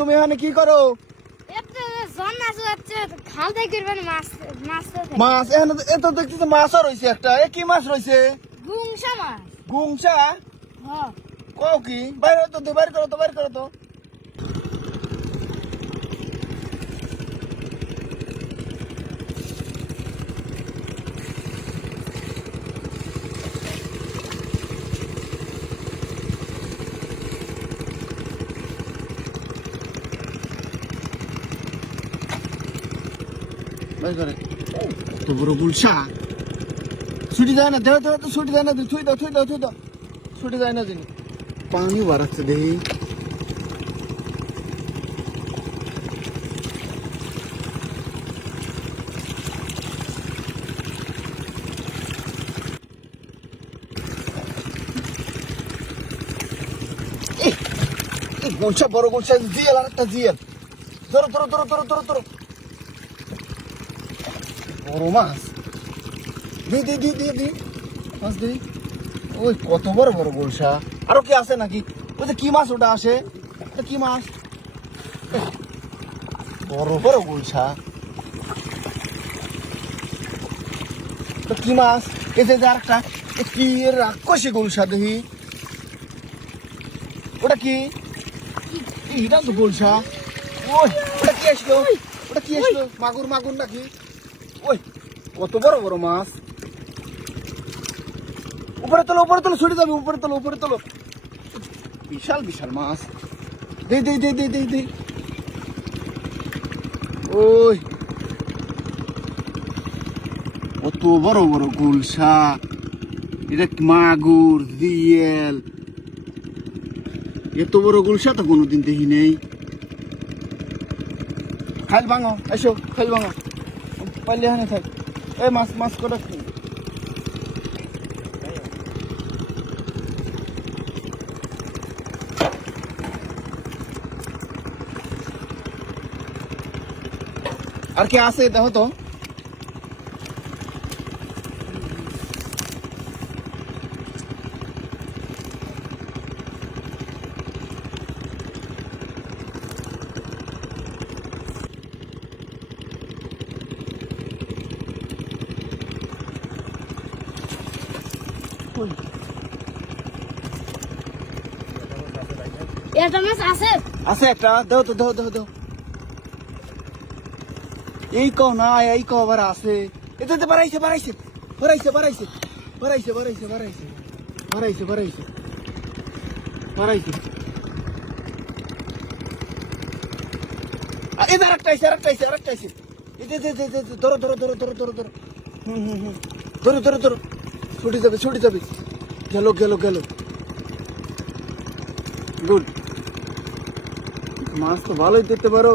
তুমি এখানে কি করো? মাছ এখানে এত দেখতেছি মাছও রয়েছে একটা। এ কি মাছ রয়েছে? গুংসা কও কি? বাইরে তো বাইর করো তো বাইর করো তো। বাইর করে। তো বড় গুলশা। ছুটি যায় না দেহ দেহ তো ছুটি যায় না থুই দাও থুই দাও থুই দাও। ছুটি যায় না যিনি পানি বাড়াচ্ছে এই গুলশা, বড় গুলশা জিয়াল আর একটা জিয়াল ধরো ধরো ধরো ধরো ধরো ধরো। বড় মাছ দি। ওই কত বড় বড় গোলসা আরও কি আছে নাকি? ওই যে কি মাছ ওটা আসে? কি মাছ? বড় বড় গোলসা ওটা কি মাছ? এই যে আরেকটা। কি রাক্ষসী গোলসা দেখি। ওটা কি? এটা তো গোলসা। ওই, ওটা কি আসলো? ওটা কি আসলো? মাগুর মাগুর নাকি? ওই, কত বড় বড় মাছ। উপরে তোলো উপরে তোলো, ছুটে যাবে, উপরে তোলো উপরে তোলো। বিশাল বিশাল মাছ। দে দে দে দে দে দে। ওই। কত বড় বড় গুলশা এটা মাগুর দিয়েল এত বড় গুলশা তো কোনোদিন দেখি নেই। খাইল ভাঙো, এসো, খাইল ভাঙো। পাইলে হানে থাক এই মাছ মাছ কটা আর কি আছে দেখো তো এটা মাছ আছে। আছে একটা দাও তো দাও দাও দাও। এই কও না এই কও আবার আছে। এটা তো বাড়াইছে বাড়াইছে বাড়াইছে বাড়াইছে বাড়াইছে বাড়াইছে বাড়াইছে বাড়াইছে বাড়াইছে বাড়াইছে। আ, এই যে আরেকটা আইছে আরেকটা আইছে আরেকটা আইছে। এই যে যে যে যে যে, ধরো ধরো ধরো ধরো ধরো ধরো। হুম হুম হুম। ধরো ধরো ধরো। ছুটি যাবে ছুটি যাবে। গেল গেল গেল। গুড। মাছ তো ভালোই দিতে পারো।